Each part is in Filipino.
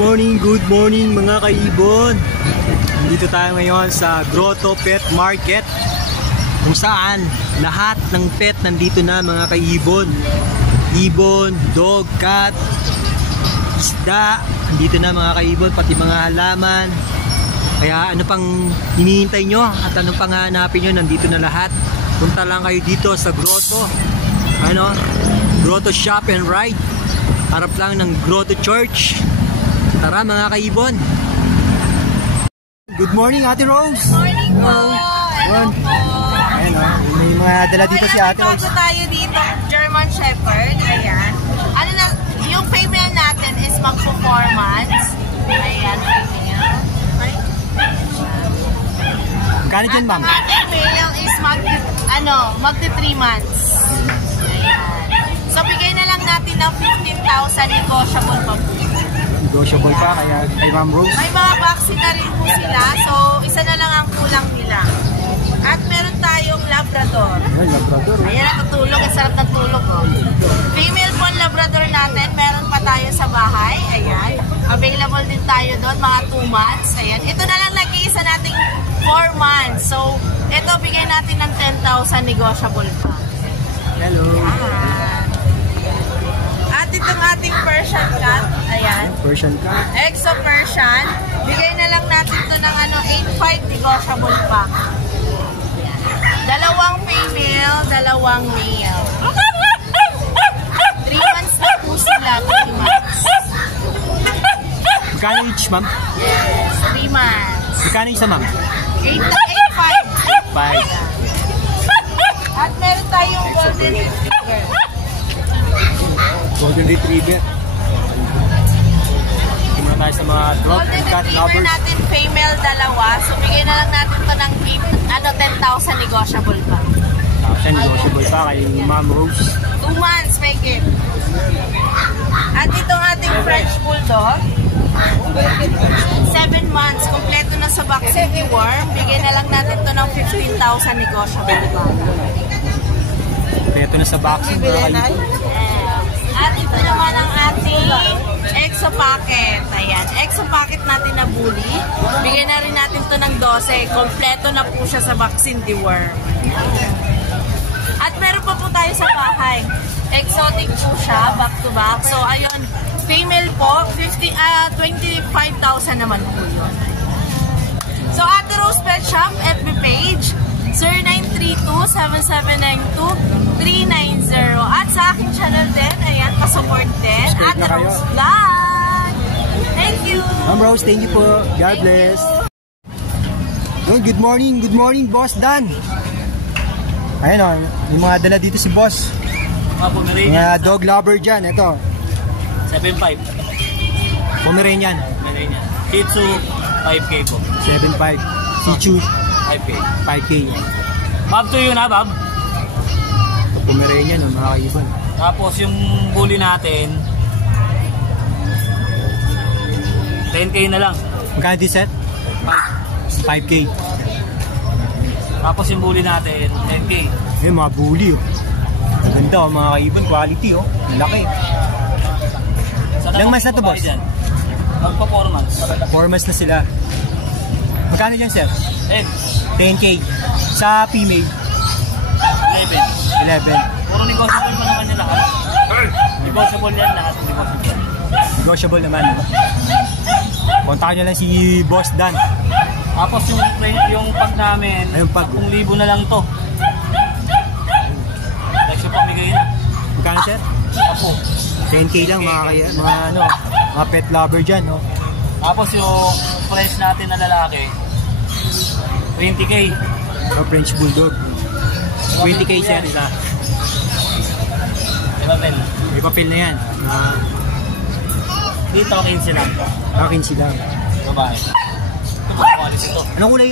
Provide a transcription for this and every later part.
Good morning mga kaibon. Dito tayo ngayon sa Grotto Pet Market, kung saan lahat ng pet nandito na mga kaibon. Ibon, dog, cat, isda, nandito na mga kaibon, pati mga halaman. Kaya ano pang hinihintay nyo at ano pang hanapin nyo, nandito na lahat. Punta lang kayo dito sa Grotto, Grotto Shop and Ride. Harap lang ng Grotto Church. Tara mga kaibon. Good morning Ate Rose. Good morning po. Hello po. Ayan o, may mga dala dito si Ate Rose. May tayo dito, German Shepherd. Ayan. Ano na, yung female natin is mag-4 months. Ayan, female. Magkano dyan ma'am? At ang male is magti 3 months. Ayan. So bigay na lang natin ng 15,000 negotiable pa po. Negotiable pa kaya kay Ma'am Rose. May mga vaccine na rin po sila. So isa na lang ang kulang nila. At meron tayong Labrador. Ay, Labrador. Ayan, natutulog. Ang sarap ng tulog. Oh. Female po Labrador natin. Meron pa tayo sa bahay. Ayan. Available din tayo doon. Mga 2 months. Ayan. Ito na lang nag-iisa nating 4 months. So, ito bigay natin ng 10,000 negotiable pa. Hello. Ayan. At itong ating Persian cat. Ayan. Persian cat. Exo Persian. Bigay na lang natin ito ng 8,500 negotiable pa. Dalawang female, dalawang male. 3 months na po sila. 3 months. Magkano each ma'am? Yes, 3 months. Magkano isa ma'am? 8,500. 5. At meron tayong Golden Retriever. Golden Retriever. Tingnan tayo sa mga dog Golden and cat Retriever lovers. natin, female, dalawa. So, bigay na lang natin ito ng 10,000 negotiable pa. Siya negotiable pa kay Ma'am Rose. 2 months, make it. At itong ating French Bulldog, 7 months, kompleto na sa vaccine deworm. Bigay na lang natin ito ng 15,000 negotiable pa. Kompleto na sa vaccine mga kaibon. At ito naman ang ating Exo Packet. Ayan, Exo Packet natin na bully. Bigyan na rin natin ito ng 12. Kompleto na po siya sa vaccine deworm. At meron pa po tayo sa bahay. Exotic po siya, back to back. So, ayun, female po, 25,000 naman po yun. So, Ate Rose Pet Shop, FB page, 0932-7792-390. At sa aking channel din, ayan, pa-support din, Ate Rose Vlog. Thank you! Ma'am Rose, thank you po. God bless. Good morning, Boss Dan. Ayun o, yung mga dala dito si Boss. Mga dog lover dyan, ito. 7.5. Pomeranian. Shih Tzu, 5K po. 7.5. Shih Tzu, 5K. 5K. Bob to yun ha, Bob? Ito Pomeranian, mga kaibon. Tapos yung bully natin, 10K na lang. Magkano di set? 5K. Tapos yung bully natin, 10K. Ayun, mga bully oh. Ang ganda oh, mga kaibon, quality oh. Laki. Ilang months na to, boss? Magpa 4 months. 4 months na sila. Magkano dyan, sir? 10K. Sa female? 11. Puro negotiable pa naman yung lahat. Negotiable yan lahat. Negotiable naman, diba? Kontakin nyo lang si Boss Dan. Tapos yung pag namin, ayun, pag 10,000 na lang to. Tapos yung pamigay na. Magkano, sir? Apo. 10K lang, mga pet lover dyan, no? Tapos yung price natin na lalaki, 20K. French Bulldog. 20K, sir, isa. May papel na yan. Dito, 15 lang. 15 lang. Babae. Ito po, quality ito.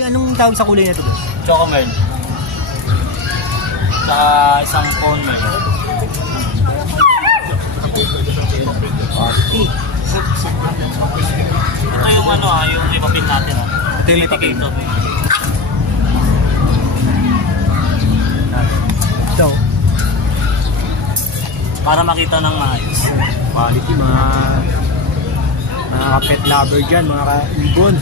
Anong tawag sa kulay na ito? Chocomel. Sa isang phone mo. Ito yung yung ipapin natin. Ito yung ipapin. Ito. Para makita ng maayos. Quality, mga Mga ka-pet lover dyan, mga ka-ibon.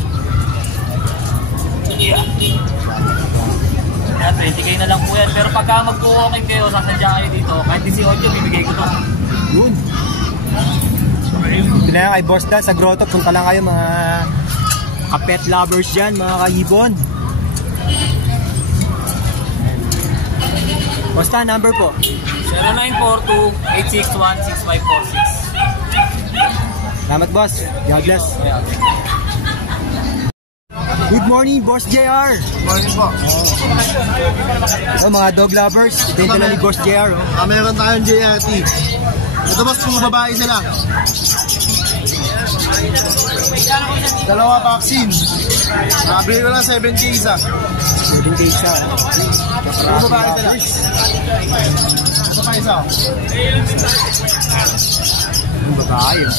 Yan, 20k na lang po yan. Pero pagka mag-walking kayo, sasadya kayo dito, kahit 18, bibigay ko to. Yun. Ito na yan kay Boss Dan sa grotto. Punta lang kayo mga ka-pet lovers dyan, mga ka-ibon. Boss Dan, number po. 0942-861-6546. Salamat, boss. God bless. Good morning, Boss JR. Morning po. Oh, mga dog lovers. Ito yung dala ni Boss JR. Oh. Meron tayong JRT. Ito mas kung babae sila. Dalawa vaccine. Nabili ko lang 7K isa. 7K isa. Kung babae sila. Ito pa isa. Yung babae. Oh.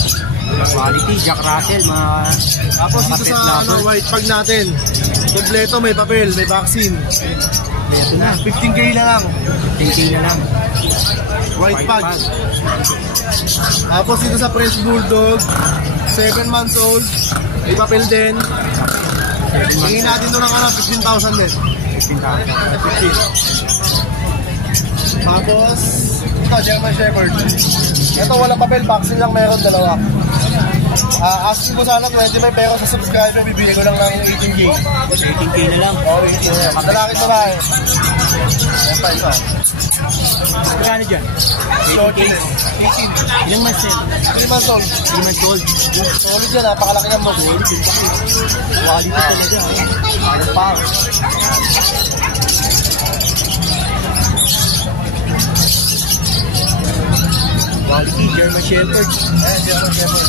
Quality, Jack Russell, mga Tapos dito ka-pet sa lover. white pag natin. Kompleto, may papel, may vaccine. Ito na. 15K na lang. 10K na lang. White pag. Tapos dito sa French Bulldog, 7 months old. May papel din. Tingin natin ito ng 15,000 din. 15,000. Tapos, ito, German Shepherd. Ito, walang papel, vaccine lang meron, dalawa. Asking ko sana 20 may pero sa subscriber, bibigyan ko lang ng 18K. 18K na lang. Oo, 18K na. Lalaki babae. Ayan pa isa. Magkano dyan? 18K. 18. Ilang months yan? 3 months old. 3 months old. Solid yan, napakalaki ng mo. Quality talaga. Ayan pa. Quality, German Shepherd. Ayan, German Shepherd.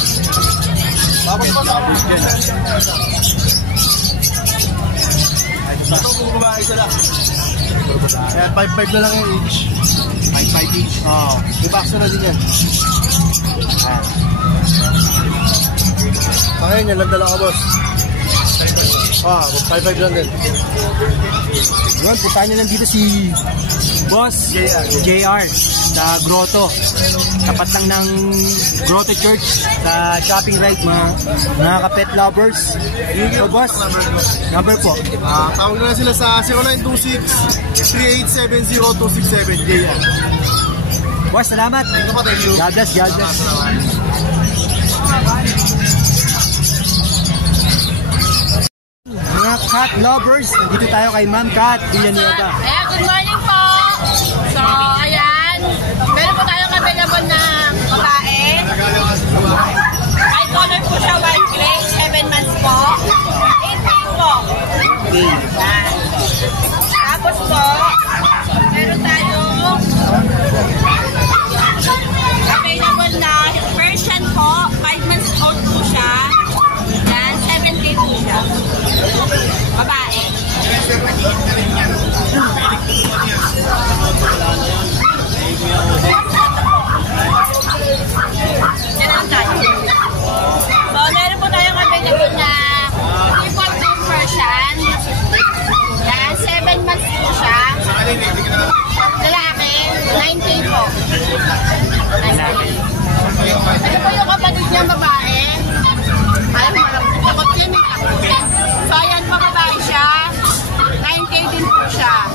Tapos pa sa kapos dyan. Ito kung babae sila. Ayan, 5-5 na lang yung each. 5.5 each. Oo. May vaccine na din yan. Ngayon, yan lang dala ka, boss. 5-5 lang din. Yun, puntahan nyo lang dito si Boss JR sa Grotto. Tapat lang ng Grotto Church sa shopping right, mga ka-pet lovers. So, boss, number po. Tawag na lang sila sa 0926-3870-267. JR. Boss, salamat. Ito pa, thank you. God bless, God bless. Mga cat lovers, dito tayo kay Ma'am Cat Villanueva. Ayan, good morning po. So, ayan. Meron po tayong available na babae. Ay, color po siya, white gray, 7 months po. 18 po. Ayan. Tapos po, meron tayong available na Persian po, 5 months old po siya. Ayan, 7K po siya. Babae. Yan ang tayo. So, meron po tayong available na import ng Persian. Yan, 7 months po siya. Lalaki, 9K po. Ano po yung kapatid niya babae? Alam mo, takot yan eh. So, ayan po babae siya. 9K din po siya.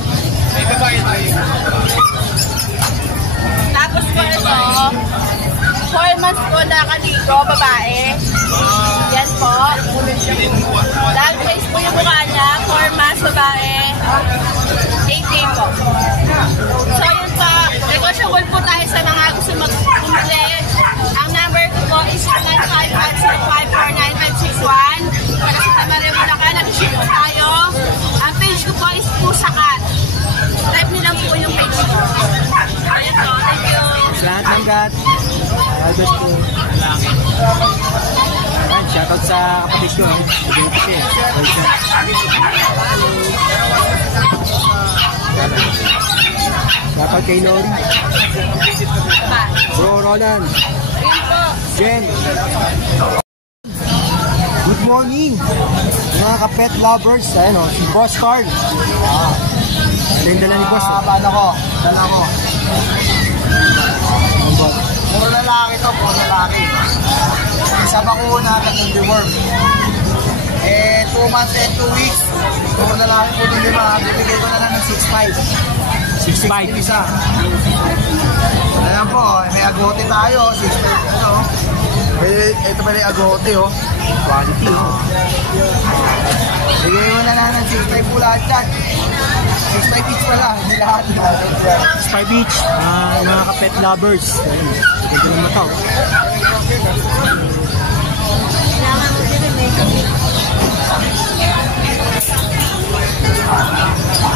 Tapos po ito, 4 months po nakaligo, babae. Yan po. Dahil face po yung mukha niya, 4 months, babae. 8K po. So, yun po. Negotiable po tayo sa mga gusto mag-kumuli. Ang number ko po is 0955054961. Para sa Tamareo, Bulacan, nag-ship po tayo. Ang page ko po is Pusakat. Type niyo lang po yung page ko. Ayun po, thank you. Salamat, Ma'am Cat. God bless po. Ayan, shoutout sa kapatid ko. Sabihin ko siya. Shoutout kay Nori. Bro Roland. Ayun po. Jen. Good morning, mga ka-pet lovers. Ayan o, si Boss Carl. Ito yung dala ni Boss. Paano ko? Dala ko. Ang boss. Puro lalaki to, puro lalaki. Isa bakuna at yung deworm. 2 months and 2 weeks. Puro lalaki po yung lima. Bibigay ko na lang ng 6.5. 6.5. Isa. Ayan po, may agote tayo. 6.5 ano. Ito pala yung agote oh. Quality oh. Bigay mo na lang ng 6.5 po lahat dyan. 6.5 each pala, hindi lahat. 6.5 each. Mga ka-pet lovers. Ayun. Ganda ng mata oh.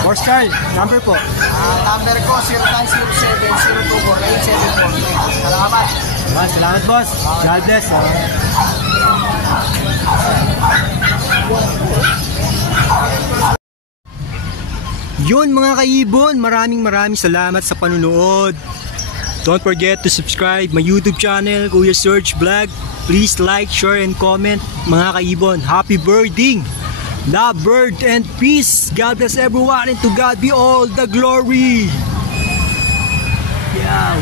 Horse Carl, number po. Number ko 0907-024-8743. Salamat. Salamat boss. God bless. Yun mga kaibon, maraming salamat sa panunood. Don't forget to subscribe my YouTube channel, Kuya Search Vlog. Please like, share, and comment. Mga kaibon, happy birding! Love, bird, and peace. God bless everyone, and to God be all the glory. Yeah.